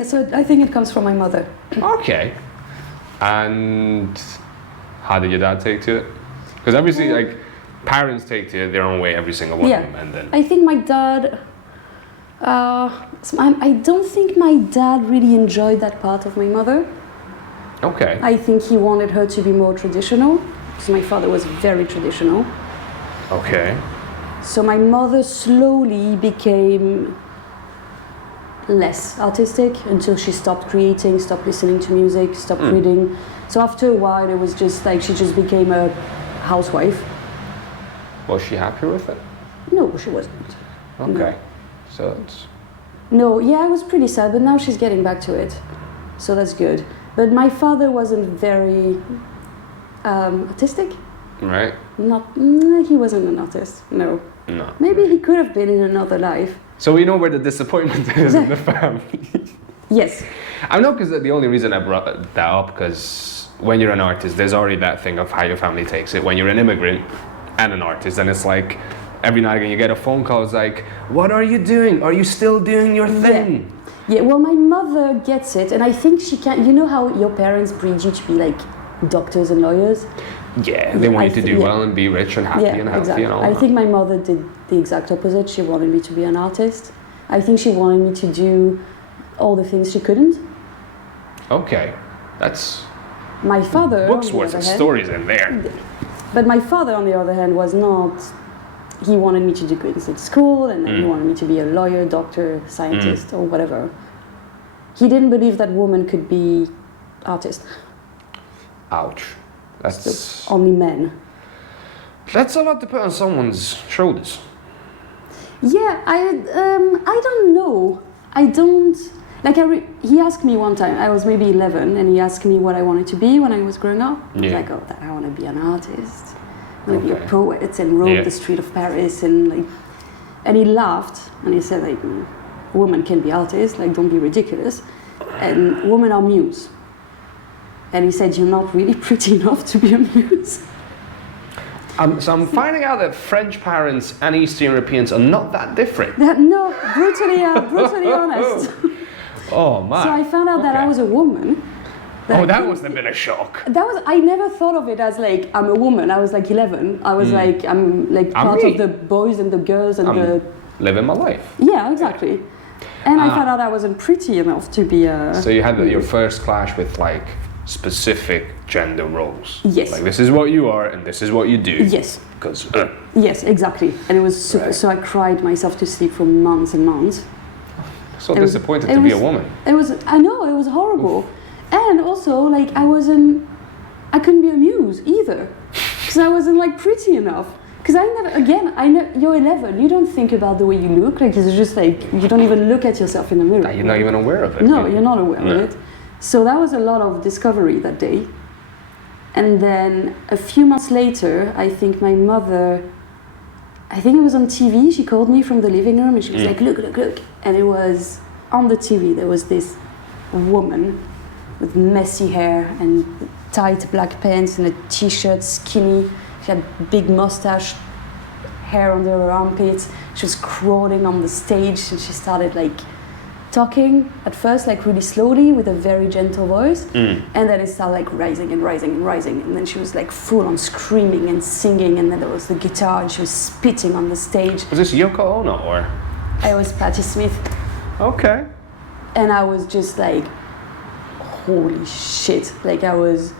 Yeah, so I think it comes from my mother. Okay. And how did your dad take to it? Because obviously, like, parents take to it their own way, every single one of them, and then... I think my dad... I don't think my dad really enjoyed that part of my mother. Okay. I think he wanted her to be more traditional, because my father was very traditional. Okay. So my mother slowly became less artistic until she stopped creating, stopped listening to music, stopped reading. So after a while, it was just like she just became a housewife. Was she happy with it? No, she wasn't. Okay. No. So it's... No, yeah, I was pretty sad, but now she's getting back to it. So that's good. But my father wasn't very artistic. Right. He wasn't an artist, no. No. Maybe he could have been in another life. So we know where the disappointment is in the family. Yes. I know, because the only reason I brought that up, because when you're an artist, there's already that thing of how your family takes it. When you're an immigrant and an artist, and it's like, every now and again you get a phone call, it's like, what are you doing? Are you still doing your thing? Yeah, well, my mother gets it, and I think she can. You know how your parents breed you to be like doctors and lawyers? Yeah, they want you to do well and be rich and happy and healthy exactly. and all I that. think my mother did the exact opposite. She wanted me to be an artist. I think she wanted me to do all the things she couldn't. Okay, that's... My father, books worth of stories in there. But my father, on the other hand, was not... He wanted me to do good in school, and then he wanted me to be a lawyer, doctor, scientist, or whatever. He didn't believe that women could be artists. Ouch. That's... Only men. That's a lot to put on someone's shoulders. Yeah, I don't know. I don't... Like, he asked me one time, I was maybe 11, and he asked me what I wanted to be when I was growing up. I was like, oh, that I want to be an artist. I want to be a poet and roam the street of Paris. And he laughed, and he said, like, women can be artists, like, don't be ridiculous. And women are muse. And he said, you're not really pretty enough to be a muse. So I'm finding out that French parents and Eastern Europeans are not that different. No, brutally honest. Oh my. So I found out that I was a woman. That must have been a shock. I never thought of it as like, I'm a woman. I was like 11. I was like, I'm like part of the boys and the girls and the... living my life. Yeah, exactly. And I found out I wasn't pretty enough to be a... So you had your first clash with like specific gender roles. Yes. Like, this is what you are and this is what you do. Yes. Because... Yes, exactly. And it was super... Right. So I cried myself to sleep for months and months. So disappointed to be a woman. I know, it was horrible. And also, like, I couldn't be a muse either. Because I wasn't, like, pretty enough. Because you're 11, you don't think about the way you look. Like, it's just like, you don't even look at yourself in the mirror. You're not even aware of it. No, you're not aware of it. So that was a lot of discovery that day. And then a few months later, I think my mother, I think it was on TV, she called me from the living room and she was like, look. And it was, on the TV, there was this woman with messy hair and tight black pants and a t-shirt, skinny. She had big mustache, hair under her armpits. She was crawling on the stage and she started like talking at first like really slowly with a very gentle voice, and then it started like rising and rising and rising, and then she was like full on screaming and singing, and then there was the guitar and she was spitting on the stage. Was this Yoko Ono or? I was Patti Smith. Okay. And I was just like, holy shit. Like, I was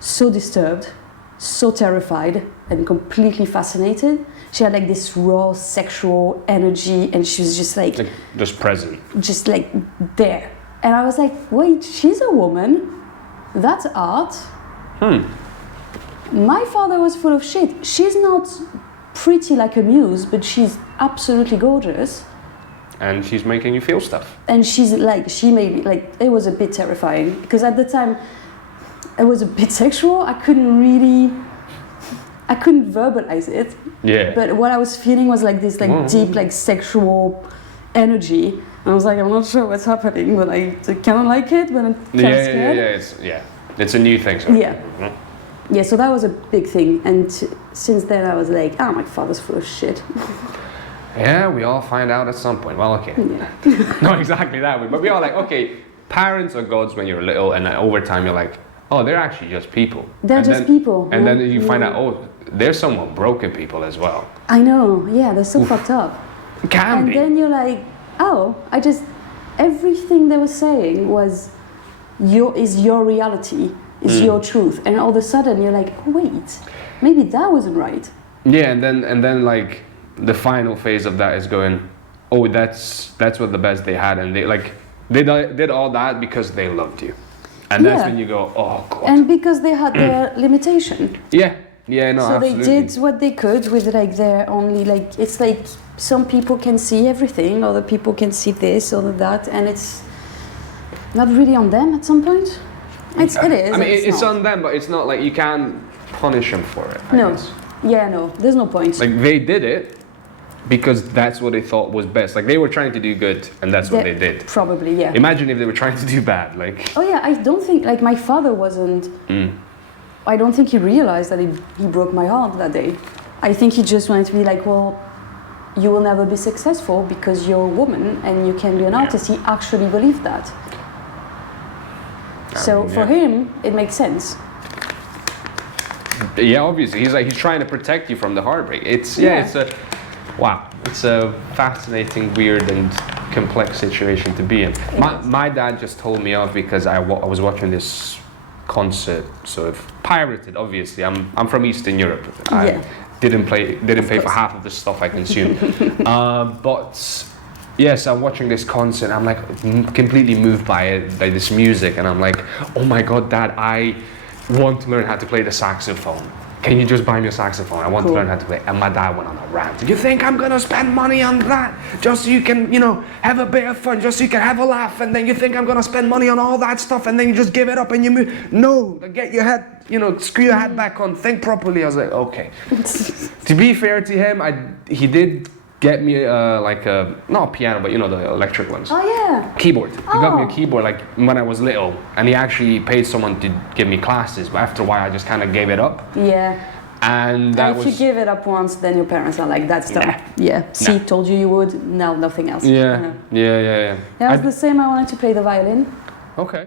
so disturbed, so terrified, and completely fascinated. She had like this raw sexual energy, and she was just like just present. Just like there. And I was like, wait, she's a woman. That's art. My father was full of shit. She's not pretty like a muse, but she's absolutely gorgeous. And she's making you feel stuff. And she's like, she made me, like, it was a bit terrifying. Because at the time, it was a bit sexual. I couldn't verbalize it. Yeah. But what I was feeling was like this like deep like sexual energy. And I was like, I'm not sure what's happening, but I kind of like it, but I'm kind of scared. It's a new thing. So. Yeah, so that was a big thing. And since then I was like, my father's full of shit. Yeah, we all find out at some point. Well, okay. Yeah. Not exactly that way, but we all like, okay, parents are gods when you're little, and then over time you're like, oh, they're actually just people. They're And just then- people. And yeah. then you find Yeah. out, oh, there's somewhat broken people as well. I know, yeah, they're so fucked up. It can And be. then you're like, oh, everything they were saying is your reality, is your truth. And all of a sudden you're like, oh, wait, maybe that wasn't right. Yeah, and then like the final phase of that is going, oh, that's what the best they had, and they did all that because they loved you, and that's Yeah. when you go, oh god. And because they had their limitation. Yeah, no, So absolutely. they did what they could with like their only like, it's like some people can see everything, other people can see this or that, and it's not really on them at some point. It is. I mean, it's not. on them, but it's not like you can't punish them for it. I No. guess. Yeah, no, there's no point. Like they did it because that's what they thought was best. Like they were trying to do good, and that's what they did. Probably, yeah. Imagine if they were trying to do bad. Like. Oh yeah, I don't think like my father wasn't. I don't think he realized that he broke my heart that day. I think he just wanted to be like, well, you will never be successful because you're a woman and you can be an artist. He actually believed that. So for him, it makes sense. Yeah, obviously, he's trying to protect you from the heartbreak. It's a fascinating, weird, and complex situation to be in. My dad just told me off because I was watching this concert, sort of pirated. Obviously, I'm from Eastern Europe. I didn't pay for half of the stuff I consumed. But yes, I'm watching this concert. I'm like completely moved by it, by this music, and I'm like, oh my god, Dad, I want to learn how to play the saxophone. Can you just buy me a saxophone? I want to learn how to play. And my dad went on a rant. You think I'm gonna spend money on that just so you can, have a bit of fun, just so you can have a laugh, and then you think I'm gonna spend money on all that stuff, and then you just give it up and you move? No, get your head, screw your head back on, think properly. I was like, okay. To be fair to him, he did get me not a piano, but the electric ones. Oh yeah. Keyboard. He got me a keyboard like when I was little, and he actually paid someone to give me classes. But after a while, I just kind of gave it up. Yeah. And that if you give it up once, then your parents are like, that's done. Yeah. See, told you would. Now nothing else. Yeah. Yeah, it was the same. I wanted to play the violin. Okay.